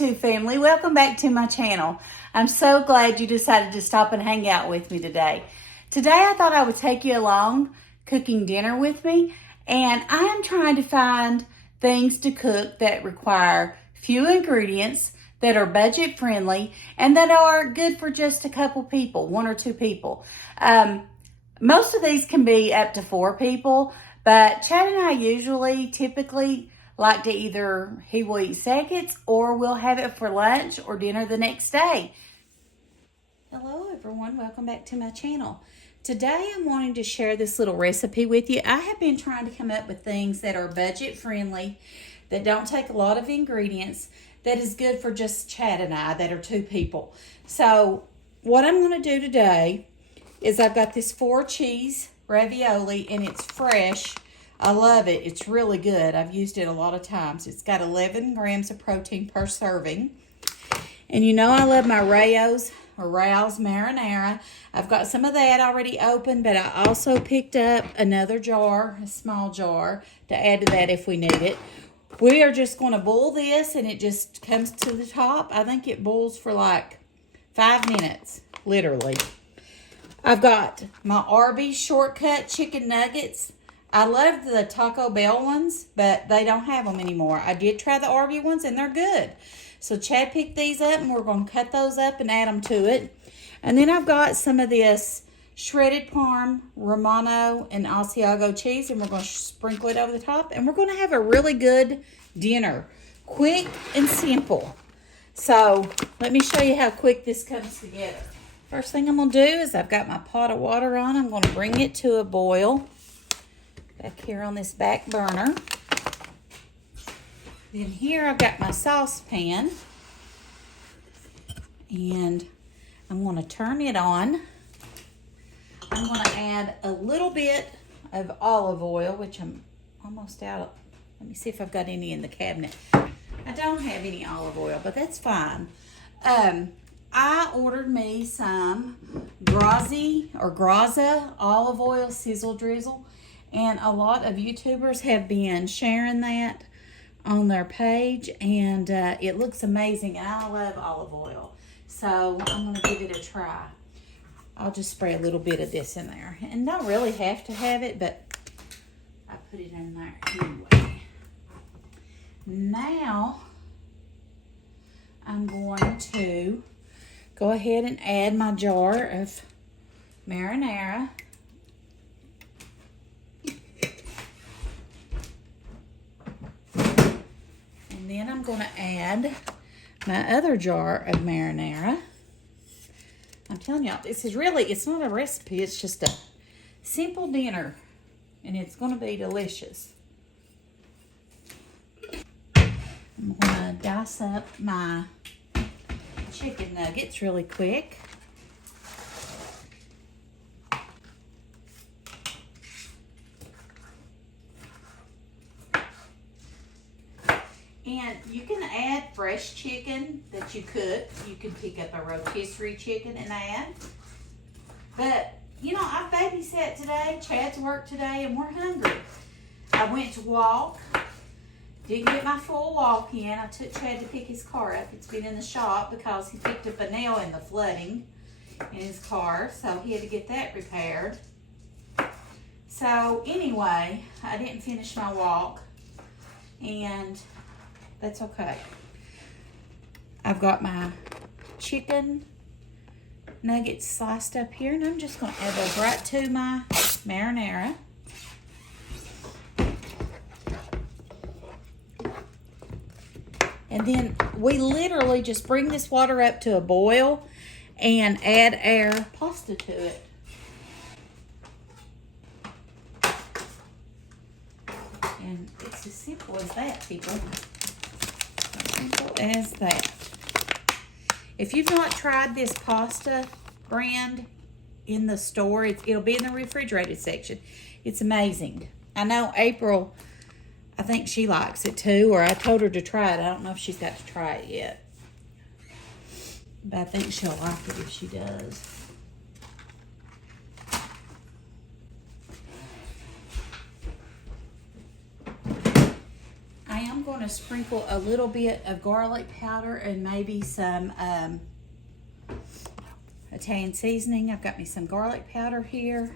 YouTube family, welcome back to my channel. I'm so glad you decided to stop and hang out with me today. Today I thought I would take you along cooking dinner with me, and I am trying to find things to cook that require few ingredients, that are budget friendly, and that are good for just a couple people, one or two people. Most of these can be up to 4 people, but Chad and I typically like to he will eat seconds or we'll have it for lunch or dinner the next day. Hello everyone, welcome back to my channel. Today I'm wanting to share this little recipe with you. I have been trying to come up with things that are budget friendly, that don't take a lot of ingredients, that is good for just Chad and I that are 2 people. So what I'm going to do today is I've got this 4 cheese ravioli and it's fresh. I love it. It's really good. I've used it a lot of times. It's got 11 grams of protein per serving. And you know I love my Rao's marinara. I've got some of that already open, but I also picked up another jar, a small jar, to add to that if we need it. We are just going to boil this and it just comes to the top. I think it boils for like 5 minutes, literally. I've got my Arby's shortcut chicken nuggets. I love the Taco Bell ones, but they don't have them anymore. I did try the Arby's ones, and they're good. So Chad picked these up, and we're going to cut those up and add them to it. And then I've got some of this shredded Parm, Romano, and Asiago cheese, and we're going to sprinkle it over the top. And we're going to have a really good dinner. Quick and simple. So let me show you how quick this comes together. First thing I'm going to do is I've got my pot of water on. I'm going to bring it to a boil back here on this back burner. Then here I've got my saucepan, and I'm going to turn it on. I'm going to add a little bit of olive oil, which I'm almost out of. Let me see if I've got any in the cabinet. I don't have any olive oil, but that's fine. I ordered me some Graza olive oil sizzle drizzle. And a lot of YouTubers have been sharing that on their page, and it looks amazing, and I love olive oil. So I'm going to give it a try. I'll just spray a little bit of this in there. And don't really have to have it, but I put it in there anyway. Now, I'm going to go ahead and add my jar of marinara. Then I'm going to add my other jar of marinara. I'm telling y'all, this is really, it's not a recipe. It's just a simple dinner. And it's going to be delicious. I'm going to dice up my chicken nuggets really quick. And you can add fresh chicken that you cook. You can pick up a rotisserie chicken and add. But, you know, I babysat today. Chad's worked today, and we're hungry. I went to walk. Didn't get my full walk in. I took Chad to pick his car up. It's been in the shop because he picked up a nail in the flooding in his car. So he had to get that repaired. So, anyway, I didn't finish my walk. And that's okay. I've got my chicken nuggets sliced up here, and I'm just going to add those right to my marinara. And then we literally just bring this water up to a boil and add our pasta to it. And it's as simple as that, people. Simple as that. If you've not tried this pasta brand in the store, it'll be in the refrigerated section. It's amazing. I know April, I think she likes it too, or I told her to try it. I don't know if she's got to try it yet. But I think she'll like it if she does. I'm going to sprinkle a little bit of garlic powder and maybe some Italian seasoning. I've got me some garlic powder here.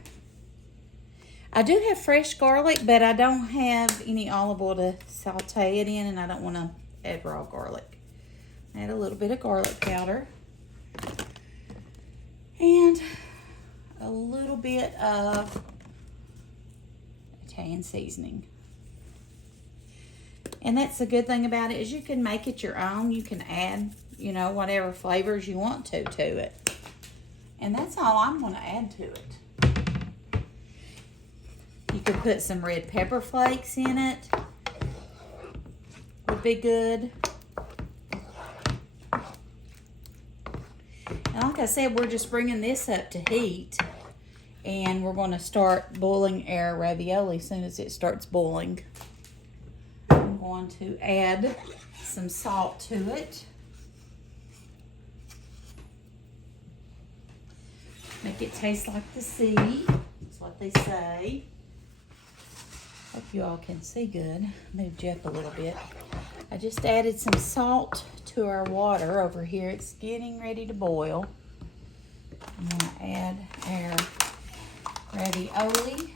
I do have fresh garlic, but I don't have any olive oil to saute it in, and I don't want to add raw garlic. Add a little bit of garlic powder. And a little bit of Italian seasoning. And that's the good thing about it, is you can make it your own. You can add, you know, whatever flavors you want to it. And that's all I'm going to add to it. You could put some red pepper flakes in it. Would be good. And like I said, we're just bringing this up to heat. And we're going to start boiling our ravioli as soon as it starts boiling. I'm going to add some salt to it. Make it taste like the sea. That's what they say. Hope you all can see good. Moved you up a little bit. I just added some salt to our water over here. It's getting ready to boil. I'm going to add our ravioli.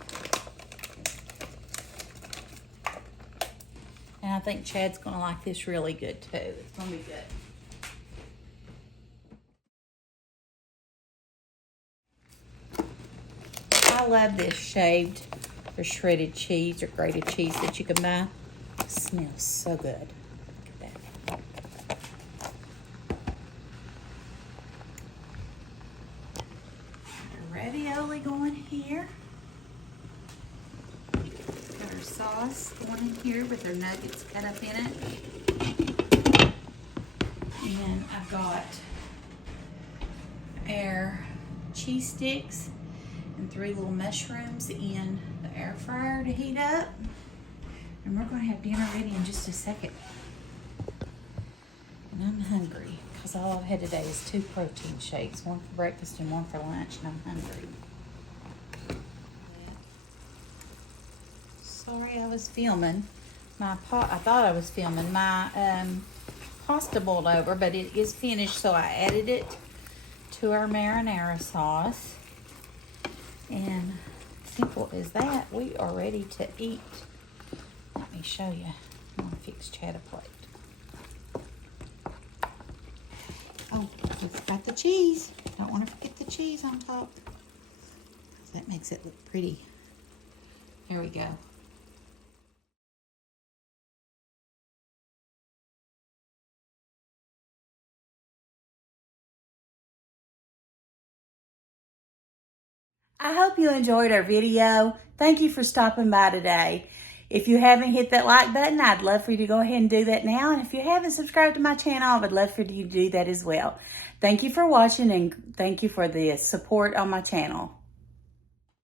And I think Chad's going to like this really good too. It's going to be good. I love this shaved or shredded cheese or grated cheese that you can buy. It smells so good. Look at that. Ravioli going here. Got our sauce going in here with our nuggets cut up in it. And I've got our cheese sticks and 3 little mushrooms in the air fryer to heat up. And we're going to have dinner ready in just a second. And I'm hungry because all I've had today is 2 protein shakes, one for breakfast and one for lunch, and I'm hungry. Sorry I was filming. I thought I was filming. My pasta boiled over, but it is finished, so I added it to our marinara sauce. And simple as that, we are ready to eat. Let me show you. I'm going to fix Chad a plate. Oh, we forgot the cheese. Don't want to forget the cheese on top. That makes it look pretty. There we go. I hope you enjoyed our video. Thank you for stopping by today. If you haven't hit that like button, I'd love for you to go ahead and do that now. And if you haven't subscribed to my channel, I would love for you to do that as well. Thank you for watching, and thank you for the support on my channel.